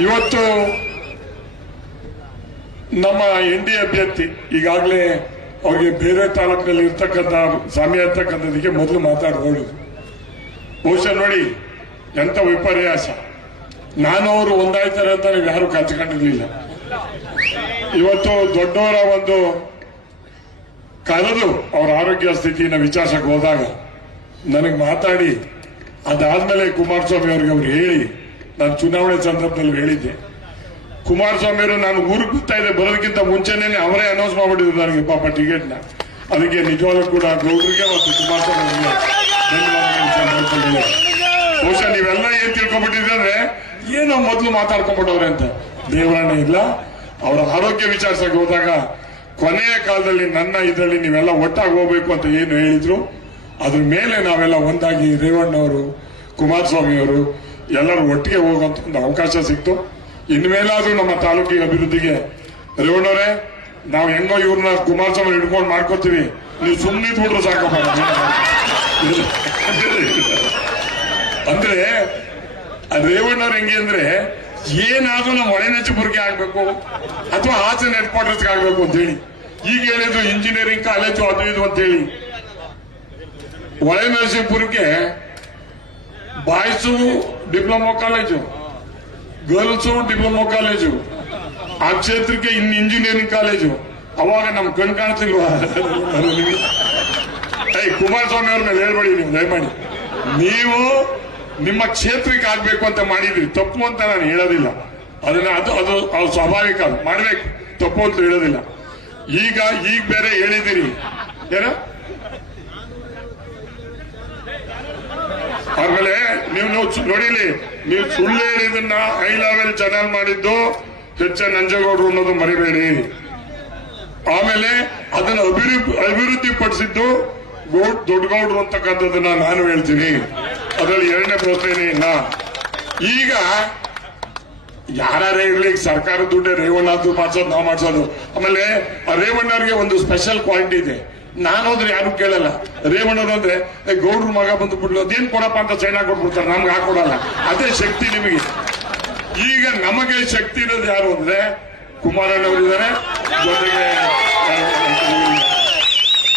ಇವತ್ತು ನಮ್ಮ N D ಅಭ್ಯರ್ಥಿ ಈಗಾಗಲೇ ಅವರಿಗೆ ಬೇರೆ ತಾಲೂಕಿನಲ್ಲಿ ಇರ್ತಕ್ಕಂಥ ಸ್ವಾಮಿ ಇರ್ತಕ್ಕಂಥದಕ್ಕೆ ಮೊದಲು ಮಾತಾಡ್ಬೋದು. ಬಹುಶಃ ನೋಡಿ, ಎಂಥ ವಿಪರ್ಯಾಸ. ನಾನು ಅವರು ಒಂದಾಯ್ತಾರೆ ಅಂತ ನೀವು ಯಾರು ಕಲ್ತ್ಕೊಂಡಿರ್ಲಿಲ್ಲ. ಇವತ್ತು ದೊಡ್ಡವರ ಒಂದು ಕರೆದು ಅವರ ಆರೋಗ್ಯ ಸ್ಥಿತಿನ ವಿಚಾರಿಸಕ್ಕೆ ಹೋದಾಗ ನನಗೆ ಮಾತಾಡಿ, ಅದಾದ್ಮೇಲೆ ಕುಮಾರಸ್ವಾಮಿ ಅವ್ರಿಗೆ ಅವ್ರು ಹೇಳಿ ನಾನು ಚುನಾವಣೆ ಸಂದರ್ಭದಲ್ಲಿ ಹೇಳಿದ್ದೆ. ಕುಮಾರಸ್ವಾಮಿ ಅವರು ನಾನು ಊರಿಗೆ ಬರ್ತಾ ಇದ್ದೆ, ಬರೋದಕ್ಕಿಂತ ಮುಂಚೆನೇ ಅವರೇ ಅನೌನ್ಸ್ ಮಾಡ್ಬಿಟ್ಟಿದ್ರು ನನಗೆ, ಪಾಪ ಟಿಕೆಟ್ನ ಅದಕ್ಕೆ ನಿಜವಾಗ್ಲೂ ಕೂಡ ಗೌಡ್ರಿಗೆ ಮತ್ತು ಕುಮಾರಸ್ವಾಮಿ. ಬಹುಶಃ ನೀವೆಲ್ಲ ಏನ್ ತಿಳ್ಕೊಂಡ್ಬಿಟ್ಟಿದ್ರೆ ಏನೋ ಮೊದಲು ಮಾತಾಡ್ಕೊಂಡ್ಬಿಟ್ಟವ್ರೆ ಅಂತ. ದೇವರಾಣೆ ಇಲ್ಲ, ಅವರ ಆರೋಗ್ಯ ವಿಚಾರಿಸಕ್ಕೆ ಹೋದಾಗ ಕೊನೆಯ ಕಾಲದಲ್ಲಿ ನನ್ನ ಇದರಲ್ಲಿ ನೀವೆಲ್ಲ ಒಟ್ಟಾಗಿ ಹೋಗ್ಬೇಕು ಅಂತ ಏನು ಹೇಳಿದ್ರು, ಅದ್ರ ಮೇಲೆ ನಾವೆಲ್ಲ ಒಂದಾಗಿ ರೇವಣ್ಣವರು ಕುಮಾರಸ್ವಾಮಿ ಅವರು ಎಲ್ಲರೂ ಒಟ್ಟಿಗೆ ಹೋಗುವಂತ ಒಂದು ಅವಕಾಶ ಸಿಕ್ತು. ಇನ್ಮೇಲಾದ್ರೂ ನಮ್ಮ ತಾಲೂಕಿನ ಅಭಿವೃದ್ಧಿಗೆ ರೇವಣ್ಣವರೇ, ನಾವು ಹೆಂಗೋ ಇವ್ರನ್ನ ಕುಮಾರಸ್ವಾಮಿ ಹಿಡ್ಕೊಂಡು ಮಾಡ್ಕೋತೀವಿ. ನೀವು ಸುಮ್ಮನೆ ಬಿಟ್ರೆ ಸಾಕಪ್ಪ. ಅಂದ್ರೆ ರೇವಣ್ಣವ್ರು ಹೆಂಗೆ ಅಂದ್ರೆ ಏನಾದ್ರೂ ನಮ್ಮ ಬುರ್ಗೆ ಆಗ್ಬೇಕು ಅಥವಾ ಆಚೆ ಹೆಡ್ ಕ್ವಾರ್ಟರ್ಸ್ ಆಗ್ಬೇಕು ಅಂತ ಹೇಳಿ. ಈಗ ಹೇಳಿದ್ರು ಇಂಜಿನಿಯರಿಂಗ್ ಕಾಲೇಜು ಅದು ಇದು ಅಂತ ಹೇಳಿ. ಒಳನರಸೀಪುರಕ್ಕೆ boys diploma college, girls diploma college, ಆ ಕ್ಷೇತ್ರಕ್ಕೆ ಇನ್ನು ಇಂಜಿನಿಯರಿಂಗ್ ಕಾಲೇಜು. ಅವಾಗ ನಮ್ ಕಣ್ ಕಾಣ್ತಿಲ್ವಾ? ಏಯ್, ಕುಮಾರಸ್ವಾಮಿ ಅವ್ರ ಮೇಲೆ ಹೇಳ್ಬೇಡಿ ನೀವು, ದಯಮಾಡಿ. ನೀವು ನಿಮ್ಮ ಕ್ಷೇತ್ರಕ್ಕೆ ಆಗ್ಬೇಕು ಅಂತ ಮಾಡಿದ್ರಿ. ತಪ್ಪು ಅಂತ ನಾನು ಹೇಳೋದಿಲ್ಲ. ಅದನ್ನ ಅದು ಅದು ಅದು ಸ್ವಾಭಾವಿಕ, ಮಾಡ್ಬೇಕು. ತಪ್ಪು ಅಂತ ಹೇಳೋದಿಲ್ಲ. ಈಗ ಈಗ ಬೇರೆ ಹೇಳಿದಿರಿ ಏನ? ಆಮೇಲೆ ನೀವು ನೀವು ನೋಡಿಲಿ, ನೀವು ಸುಳ್ಳು ಹೇಳಿದನ್ನ ಹೈ ಲೆವೆಲ್ ಚಾನಲ್ ಮಾಡಿದ್ದು ಎನ್ ನಂಜೇಗೌಡರು ಅನ್ನೋದು ಮರಿಬೇಡಿ. ಆಮೇಲೆ ಅದನ್ನ ಅಭಿವೃದ್ಧಿ ಅಭಿವೃದ್ಧಿ ಪಡಿಸಿದ್ದು ಗೌಡ್ ದೊಡ್ಡಗೌಡರು ಅಂತಕ್ಕಂಥದ್ದನ್ನ ನಾನು ಹೇಳ್ತೀನಿ. ಅದರಲ್ಲಿ ಎರಡನೇ ಪ್ರಶ್ನೆ ಇಲ್ಲ. ಈಗ ಯಾರೇ ಇರ್ಲಿ ಸರ್ಕಾರದ ಸರ್ಕಾರ ರೇವಣ್ಣ ಅದು ಮಾಡ್ಸೋದು, ನಾವು ಮಾಡ್ಸೋದು. ಆಮೇಲೆ ಆ ರೇವಣ್ಣವ್ರಿಗೆ ಒಂದು ಸ್ಪೆಷಲ್ ಕ್ವಾಲಿಟಿ ಇದೆ. ನಾನು ಹೋದ್ರೆ ಯಾರು ಕೇಳಲ್ಲ. ರೇವಣ್ಣವ್ರು ಅಂದ್ರೆ ಗೌಡ್ರ ಮಗ ಬಂದು ಬಿಡ್ಲು, ಅದೇನ್ ಕೊಡಪ್ಪ ಅಂತ ಚೈನಾ ಕೊಟ್ಬಿಡ್ತಾರೆ ನಮ್ಗೆ ಹಾಕೊಡಲ್ಲ. ಅದೇ ಶಕ್ತಿ ನಿಮಗೆ. ಈಗ ನಮಗೆ ಶಕ್ತಿ ಇರೋದು ಯಾರು ಅಂದ್ರೆ ಕುಮಾರಣ್ಣವರಿದ್ದಾರೆ ಜೊತೆಗೆ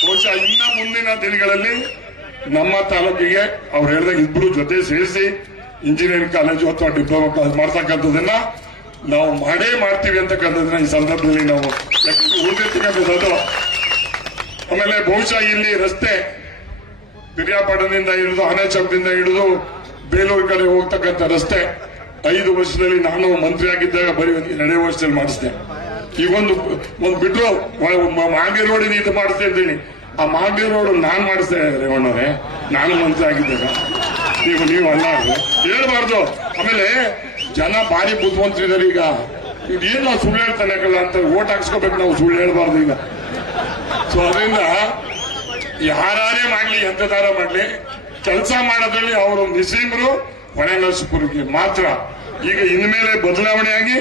ಬಹುಶಃ ಇನ್ನ ಮುಂದಿನ ದಿನಗಳಲ್ಲಿ ನಮ್ಮ ತಾಲೂಕಿಗೆ ಅವ್ರು ಹೇಳಿದಾಗ ಇಬ್ರು ಜೊತೆ ಸೇರಿಸಿ ಇಂಜಿನಿಯರಿಂಗ್ ಕಾಲೇಜು ಅಥವಾ ಡಿಪ್ಲೊಮಾ ಕಾಲೇಜ್ ಮಾಡ್ತಕ್ಕಂಥದ್ದನ್ನ ನಾವು ಮಾಡೇ ಮಾಡ್ತೀವಿ ಅಂತಕ್ಕಂಥದ್ದನ್ನ ಈ ಸಂದರ್ಭದಲ್ಲಿ ನಾವು ಉಳಿದಿರ್ತಕ್ಕಂಥದ್ದು ಆಮೇಲೆ ಬಹುಶಃ ಇಲ್ಲಿ ರಸ್ತೆ ಪಿರಿಯಾಪಟ್ಟಣದಿಂದ ಹಿಡಿದು ಆನೆ ಚೌಕದಿಂದ ಹಿಡಿದು ಬೇಲೂರು ಕಡೆ ಹೋಗ್ತಕ್ಕಂಥ ರಸ್ತೆ ಐದು ವರ್ಷದಲ್ಲಿ ನಾನು ಮಂತ್ರಿ ಆಗಿದ್ದಾಗ ಬರೀ ಎರಡೇ ವರ್ಷದಲ್ಲಿ ಮಾಡಿಸಿದೆ. ಈಗ ಒಂದು ಬಿಟ್ರು ಮಾಂಗಿ ರೋಡ್ ಇದು ಮಾಡಿಸ್ತಾ ಇದ್ದೀನಿ. ಆ ಮಾಂಗಿ ರೋಡ್ ನಾನ್ ಮಾಡಿಸ್ದೆ ರೇವಣ್ಣವ್ರೆ. ನಾನು ಮಂತ್ರಿ ಆಗಿದ್ದಾಗ ನೀವು ನೀವು ಅಲ್ಲ. ಹೇಳ್ಬಾರ್ದು. ಆಮೇಲೆ ಜನ ಭಾರಿ ಬುದ್ಧಿವಂತರಿದ್ದಾರೆ ಈಗ. ಇದೇನು ನಾವು ಸುಳ್ಳು ಹೇಳ್ತಾನೆ ಅಂತ ಓಟ್ ಹಾಕ್ಸ್ಕೋಬೇಕು ನಾವು ಸುಳ್ಳು ಹೇಳ್ಬಾರ್ದು ಈಗ. ಸೊ ಅದರಿಂದ ಯಾರೇ ಮಾಡ್ಲಿ ಎಂತದಾರ ಮಾಡ್ಲಿ, ಕೆಲಸ ಮಾಡೋದ್ರಲ್ಲಿ ಅವರು ನಿಸೀಮರು ಹೊಣೆನರಸೀಪುರಕ್ಕೆ ಮಾತ್ರ. ಈಗ ಇನ್ಮೇಲೆ ಬದಲಾವಣೆಯಾಗಿ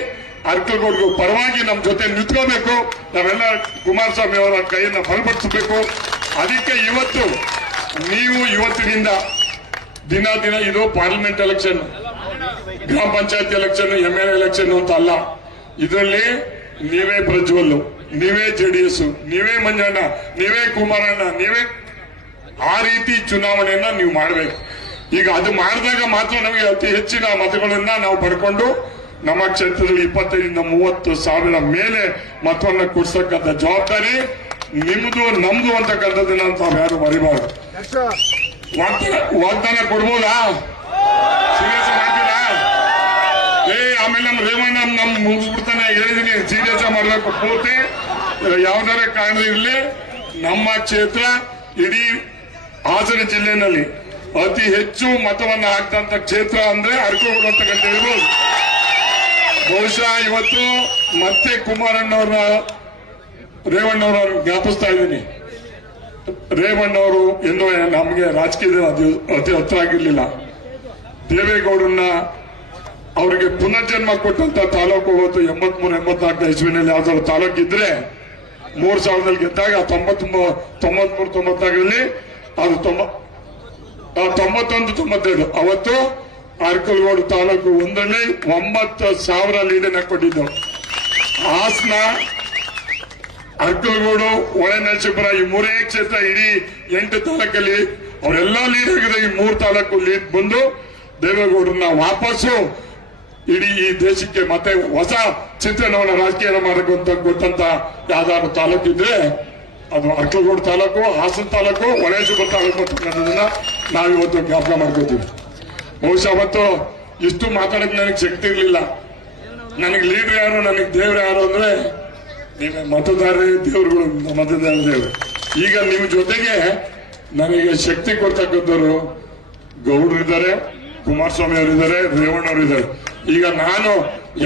ಅರ್ಕಲ್ಗೋಡ್ಗೂ ಪರವಾಗಿ ನಮ್ಮ ಜೊತೆ ನಿಂತ್ಕೋಬೇಕು. ನಾವೆಲ್ಲ ಕುಮಾರಸ್ವಾಮಿ ಅವರ ಕೈಯನ್ನ ಬಲಪಡಿಸಬೇಕು. ಅದಕ್ಕೆ ಇವತ್ತು ನೀವು ಇವತ್ತಿನಿಂದ ದಿನ ದಿನ ಇದು ಪಾರ್ಲಿಮೆಂಟ್ ಎಲೆಕ್ಷನ್ ಗ್ರಾಮ panchayat election M L election ಅಂತ ಅಲ್ಲ. ಇದರಲ್ಲಿ ನೀವೇ ಪ್ರಜ್ವಲ್ ನೀವೇ ಜೆಡಿಎಸ್, ನೀವೇ ಮಂಜಣ್ಣ, ನೀವೇ ಕುಮಾರಣ್ಣ, ನೀವೇ ಆ ರೀತಿ ಚುನಾವಣೆಯನ್ನ ನೀವು ಮಾಡಬೇಕು. ಈಗ ಅದು ಮಾಡಿದಾಗ ಮಾತ್ರ ನಮಗೆ ಅತಿ ಹೆಚ್ಚಿನ ಮತಗಳನ್ನ ನಾವು ಪಡ್ಕೊಂಡು ನಮ್ಮ ಕ್ಷೇತ್ರದಲ್ಲಿ ಇಪ್ಪತ್ತೈದರಿಂದ ಮೂವತ್ತು ಸಾವಿರ ಮೇಲೆ ಮತವನ್ನ ಕೊಡ್ಸಕ್ಕಂತ ಜವಾಬ್ದಾರಿ ನಿಮ್ದು, ನಮ್ದು ಅಂತಕ್ಕಂಥದ್ದನ್ನ ತಾವ್ ಯಾರು ಮರಿಬಾರ್ದು. ವಾಗ್ದಾನ ಕೊಡ್ಬೋದಾ? ಸೀರಿಯಸ್ ಮಾಡ್ತೀರಾ? ಏ, ಆಮೇಲೆ ನಮ್ಮ ರೇವಣ್ಣ ನಮ್ ಮುಗಿಸ್ಬಿಡ್ತಾನೆ, ಹೇಳಿದೀನಿ, ಸೀರಿಯಸ್ ಮಾಡ್ಬೇಕು ಪೂರ್ತಿ ಯಾವ್ದಾರ ಕಾರಣ ಇರಲಿ, ನಮ್ಮ ಕ್ಷೇತ್ರ ಇಡೀ ಹಾಸನ ಜಿಲ್ಲೆನಲ್ಲಿ ಅತಿ ಹೆಚ್ಚು ಮತವನ್ನು ಹಾಕ್ತಂತ ಕ್ಷೇತ್ರ ಅಂದ್ರೆ ಅರ್ಕೋಡು ಅಂತ ಇರ್ಬೋದು. ಬಹುಶಃ ಇವತ್ತು ಮತ್ತೆ ಕುಮಾರಣ್ಣವರ ರೇವಣ್ಣವರ ಜ್ಞಾಪಿಸ್ತಾ ಇದ್ದೀನಿ. ರೇವಣ್ಣವರು ಎಂದು ನಮಗೆ ರಾಜಕೀಯ ಅತಿ ಹತ್ರ ಆಗಿರ್ಲಿಲ್ಲ. ದೇವೇಗೌಡರನ್ನ ಅವರಿಗೆ ಪುನರ್ಜನ್ಮ ಕೊಟ್ಟಂತ ತಾಲೂಕು ಇವತ್ತು ಎಂಬತ್ಮೂರು ಎಂಬತ್ನಾಲ್ಕು ಇಸ್ವಿನಲ್ಲಿ ಯಾವ್ದಾದ್ರು ತಾಲೂಕು ಇದ್ರೆ ಮೂರ್ ಸಾವಿರದಲ್ಲಿ ಗೆದ್ದಾಗ ತೊಂಬತ್ ತೊಂಬತ್ಮೂರು, ತೊಂಬತ್ನಾಲ್ಕರಲ್ಲಿ ಅದು ತೊಂಬ ತೊಂಬತ್ತೊಂದು, ತೊಂಬತ್ತೈದು. ಅವತ್ತು ಅರ್ಕಲ್ಗೋಡು ತಾಲೂಕು ಒಂದರಲ್ಲಿ ಒಂಬತ್ತು ಸಾವಿರ ಲೀಡನ್ನ ಕೊಟ್ಟಿದ್ದು ಹಾಸನ ಅರ್ಕಲ್ಗೋಡು ಒಳನರಸೀಪುರ ಈ ಮೂರೇ ಕ್ಷೇತ್ರ ಇಡೀ ಎಂಟು ತಾಲೂಕಲ್ಲಿ ಅವರೆಲ್ಲ ಲೀಡ್ ಆಗಿದೆ ಈ ಮೂರು ತಾಲೂಕು ಲೀಡ್ ಬಂದು ದೇವೇಗೌಡರನ್ನ ವಾಪಸ್ಸು ಇಡೀ ಈ ದೇಶಕ್ಕೆ ಮತ್ತೆ ಹೊಸ ಚಿತ್ರಣವನ್ನು ರಾಜಕೀಯ ಮಾಡಕ್ಕಂತ ಗೊತ್ತಂತ ಯಾವ್ದಾದ್ರು ತಾಲೂಕು ಇದ್ರೆ ಅದು ಅರ್ಕಲಗೋಡ್ ತಾಲೂಕು, ಹಾಸನ ತಾಲೂಕು ಒಳನರಸೀಪುರ ತಾಲೂಕು ನಾವಿವತ್ತು ಜ್ಞಾಪಕ ಮಾಡ್ಕೋತೀವಿ. ಬಹುಶಃ ಅವತ್ತು ಇಷ್ಟು ಮಾತಾಡಕ್ಕೆ ನನಗೆ ಶಕ್ತಿ ಇರಲಿಲ್ಲ. ನನಗೆ ಲೀಡರ್ ಯಾರು, ನನಗೆ ದೇವ್ರು ಯಾರು ಅಂದ್ರೆ ನೀವೇ ಮತದಾರರೇ ದೇವರುಗಳು ಮತದಾರ ದೇವರು. ಈಗ ನಿಮ್ಮ ಜೊತೆಗೆ ನನಗೆ ಶಕ್ತಿ ಕೊಡ್ತಕ್ಕಂಥವ್ರು ಗೌಡ್ರು ಇದ್ದಾರೆ ಕುಮಾರಸ್ವಾಮಿ ಅವರಿದ್ದಾರೆ ರೇವಣ್ಣ ಅವರು ಇದ್ದಾರೆ. ಈಗ ನಾನು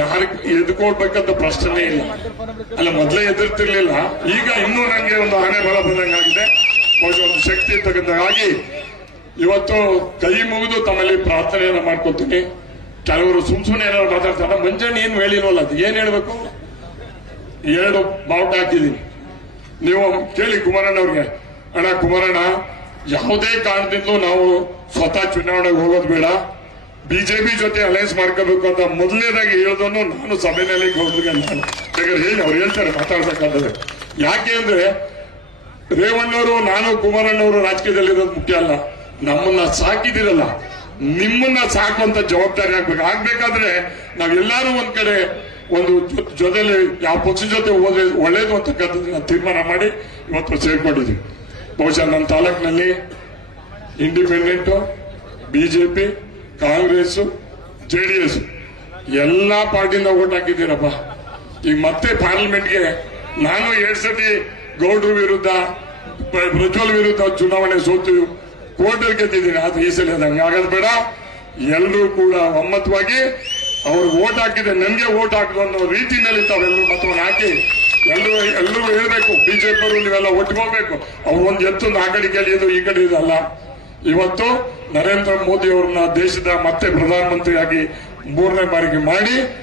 ಯಾರ ಎದ್ಕೊಳ್ಬೇಕಂತ ಪ್ರಶ್ನೆ ಇಲ್ಲ. ಅಲ್ಲ, ಮೊದಲೇ ಎದುರ್ತಿರ್ಲಿಲ್ಲ ಈಗ ಇನ್ನೂ ನನಗೆ ಒಂದು ಆನೆ ಬಲ ಬಂದಂಗಾಗಿದೆ ಬಹುಶಃ ಒಂದು ಶಕ್ತಿ ಇರ್ತಕ್ಕಂಥವಾಗಿ ಇವತ್ತು ಕೈ ಮುಗಿದು ತಮ್ಮಲ್ಲಿ ಪ್ರಾರ್ಥನೆಯನ್ನು ಮಾಡ್ಕೊತೀನಿ. ಕೆಲವರು ಸುಮ್ ಸುಮ್ಮನೆ ಏನಾದ್ರು ಮಾತಾಡ್ತಾರೆ ಮಂಜಣ್ಣ, ಏನು ಹೇಳಿಲ್ವಲ್ಲ, ಅದು ಏನ್ ಹೇಳ್ಬೇಕು? ಎರಡು ಬಾವುಟ ಹಾಕಿದೀನಿ ನೀವು ಕೇಳಿ ಕುಮಾರಣ್ಣ ಅವ್ರಿಗೆ ಅಣ್ಣ, ಕುಮಾರಣ್ಣ, ಯಾವುದೇ ಕಾರಣದಿಂದಲೂ ನಾವು ಸ್ವತಃ ಚುನಾವಣೆಗೆ ಹೋಗೋದು ಬೇಡ. ಬಿಜೆಪಿ ಜೊತೆ ಅಲಯನ್ಸ್ ಮಾಡ್ಕೋಬೇಕು ಅಂತ ಮೊದಲನೇದಾಗಿ ಹೇಳೋದನ್ನು ನಾನು ಸಭೆನಲ್ಲಿ ಹೋಗಿದ್ರೆ ಹೇಳಿ ಅವ್ರು ಹೇಳ್ತಾರೆ ಮಾತಾಡ್ಬೇಕಾದ್ರೆ. ಯಾಕೆ ಅಂದ್ರೆ ರೇವಣ್ಣವರು, ನಾನು ಕುಮಾರಣ್ಣವರು ರಾಜಕೀಯದಲ್ಲಿರೋದು ಮುಖ್ಯ ಅಲ್ಲ. ನಮ್ಮನ್ನ ಸಾಕಿದಿರಲ್ಲ ನಿಮ್ಮನ್ನ ಸಾಕುವಂತ ಜವಾಬ್ದಾರಿ ಆಗ್ಬೇಕು. ಆಗ್ಬೇಕಾದ್ರೆ ನಾವೆಲ್ಲಾರು ಒಂದ್ ಕಡೆ ಒಂದು ಜೊತೆಲಿ ಯಾವ ಪಕ್ಷ ಜೊತೆ ಹೋದ್ರೆ ಒಳ್ಳೇದು ಅಂತಕ್ಕಂಥದ್ದನ್ನ ತೀರ್ಮಾನ ಮಾಡಿ ಇವತ್ತು ಸೇರ್ಕೊಂಡಿದ್ದೀವಿ ಬಹುಶಃ ನನ್ನ ತಾಲೂಕಿನಲ್ಲಿ ಇಂಡಿಪೆಂಡೆಂಟ್, ಬಿಜೆಪಿ ಕಾಂಗ್ರೆಸ್ ಜೆಡಿಎಸ್ ಎಲ್ಲಾ ಪಾರ್ಟಿಯಿಂದ ಓಟ್ ಹಾಕಿದ್ದೀರಪ್ಪ. ಈಗ ಮತ್ತೆ ಪಾರ್ಲಿಮೆಂಟ್ಗೆ ನಾನು ಎರಡ್ ಸತಿ ಗೌಡ್ರ ವಿರುದ್ಧ ಪ್ರ- ಪ್ರಜ್ವಲ್ ವಿರುದ್ಧ ಚುನಾವಣೆ ಸೋತು ಕೋರ್ಟಲ್ಲಿ ಗೆದ್ದಿದ್ದೀನಿ. ಅದು ಈ ಸಲ ಹಂಗಾಗೋದು ಬೇಡ. ಎಲ್ಲರೂ ಕೂಡ ಒಮ್ಮತವಾಗಿ ಅವ್ರಿಗೆ ಓಟ್ ಹಾಕಿದೆ ನನ್ಗೆ ಓಟ್ ಹಾಕುವ ಅನ್ನೋ ರೀತಿಯಲ್ಲಿ ತಾವೆಲ್ಲರೂ ಮತವನ್ನು ಹಾಕಿ ಎಲ್ಲರೂ ಎಲ್ಲರೂ ಹೇಳ್ಬೇಕು. ಬಿಜೆಪಿ ಅವರು ನೀವೆಲ್ಲ ಒಟ್ಟಿಗೆ ಅವ್ರು ಒಂದು ಎತ್ತೊಂದು ಆ ಕಡೆ ಗೆಲ್ಲಿಯೋದು ಈ ಕಡೆ ಇದಲ್ಲ ಇವತ್ತು ನರೇಂದ್ರ ಮೋದಿ ಅವ್ರನ್ನ ದೇಶದ ಮತ್ತೆ ಪ್ರಧಾನಮಂತ್ರಿಯಾಗಿ ಮೂರನೇ ಬಾರಿಗೆ ಮಾಡಿ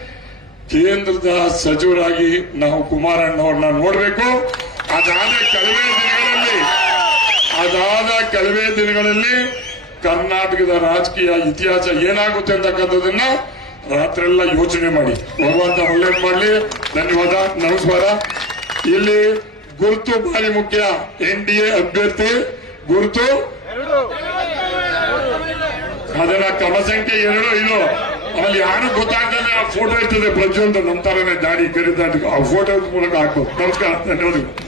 ಕೇಂದ್ರದ ಸಚಿವರಾಗಿ ನಾವು ಕುಮಾರಣ್ಣವ್ರನ್ನ ನೋಡಬೇಕು. ಅದಾದ ಕೆಲವೇ ದಿನಗಳಲ್ಲಿ, ಅದಾದ ಕೆಲವೇ ದಿನಗಳಲ್ಲಿ ಕರ್ನಾಟಕದ ರಾಜಕೀಯ ಇತಿಹಾಸ ಏನಾಗುತ್ತೆ ಅಂತಕ್ಕಂಥದನ್ನ ರಾತ್ರೆಲ್ಲ ಯೋಚನೆ ಮಾಡಿ. ಭಗವಂತ ಒಳ್ಳೇದು ಮಾಡಲಿ. ಧನ್ಯವಾದ. ನಮಸ್ಕಾರ. ಇಲ್ಲಿ ಗುರುತು ಬಾರಿ ಮುಖ್ಯ ಎನ್ ಡಿ ಎ ಅಭ್ಯರ್ಥಿ. ಗುರುತು ಅದನ್ನ ಕ್ರಮ ಸಂಖ್ಯೆ ಎರಡು, ಇದು. ಅಲ್ಲಿ ಯಾರು ಗೊತ್ತಾಗ್ತದೆ ಆ ಫೋಟೋ ಇರ್ತದೆ ಪ್ರತಿಯೊಂದು ನಮ್ಮ ತರನೇ ದಾಡಿ ಕರೀತಾ ಆ ಫೋಟೋ ಮೂಲಕ ಹಾಕ್ಬೋದು ನಮಸ್ಕಾರ, ಧನ್ಯವಾದಗಳು.